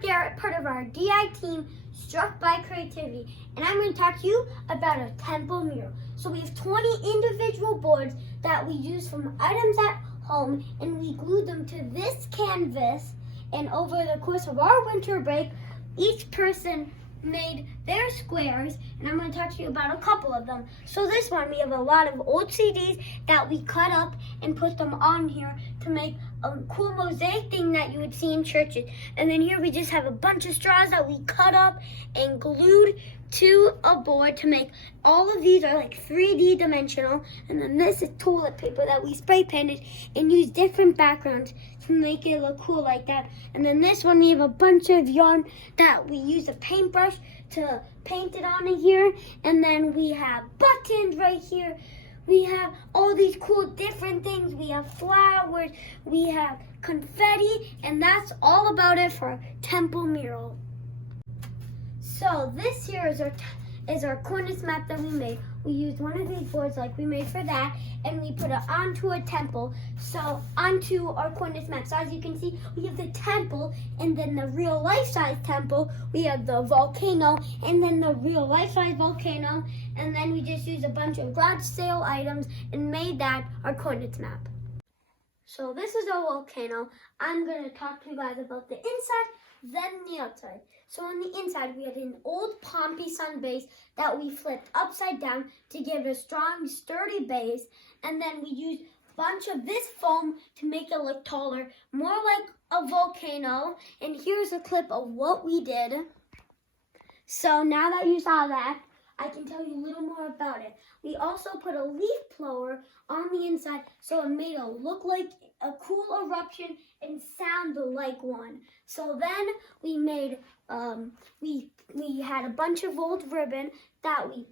I'm Garrett, part of our DI team, Struck by Creativity, and I'm going to talk to you about a temple mural. So we have 20 individual boards that we use from items at home, and we glued them to this canvas, and over the course of our winter break, each person made their squares, and I'm going to talk to you about a couple of them. So this one, we have a lot of old CDs that we cut up and put them on here to make a cool mosaic thing that you would see in churches. And then here we just have a bunch of straws that we cut up and glued to a board to make all of these are like 3D dimensional. And then this is toilet paper that we spray painted and used different backgrounds to make it look cool like that. And then this one, we have a bunch of yarn that we use a paintbrush to paint it on here. And then we have buttons right here. We have all these cool different things. We have flowers, we have confetti, and that's all about it for our temple mural. So this here is our cornice map that we made. We used one of these boards like we made for that, and we put it onto a temple, so onto our cornice map. So as you can see, we have the temple, and then the real life-size temple. We have the volcano, and then the real life-size volcano, and then we just used a bunch of garage sale items and made that our coordinates map. So this is our volcano. I'm going to talk to you guys about the inside, then the outside. So on the inside, we had an old Pompey sun base that we flipped upside down to give it a strong, sturdy base. And then we used a bunch of this foam to make it look taller, more like a volcano. And here's a clip of what we did. So now that you saw that, I can tell you a little more about it. We also put a leaf blower on the inside so it made it look like a cool eruption and sound like one. So then we made, we had a bunch of old ribbon that we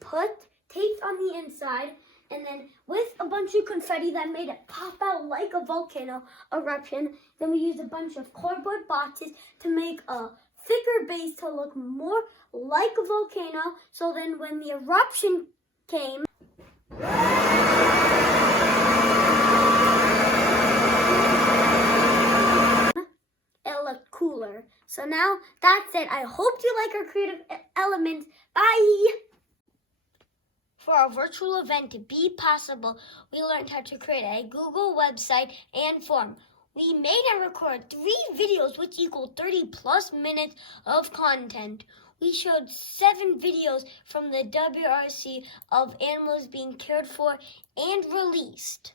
taped on the inside, and then with a bunch of confetti that made it pop out like a volcano eruption. Then we used a bunch of cardboard boxes to make a thicker base to look more like a volcano. So then when the eruption came, it looked cooler. So now that's it. I hope you like our creative elements. Bye! For our virtual event to be possible, we learned how to create a Google website and form. We made and recorded 3 videos which equal 30+ minutes of content. We showed 7 videos from the WRC of animals being cared for and released.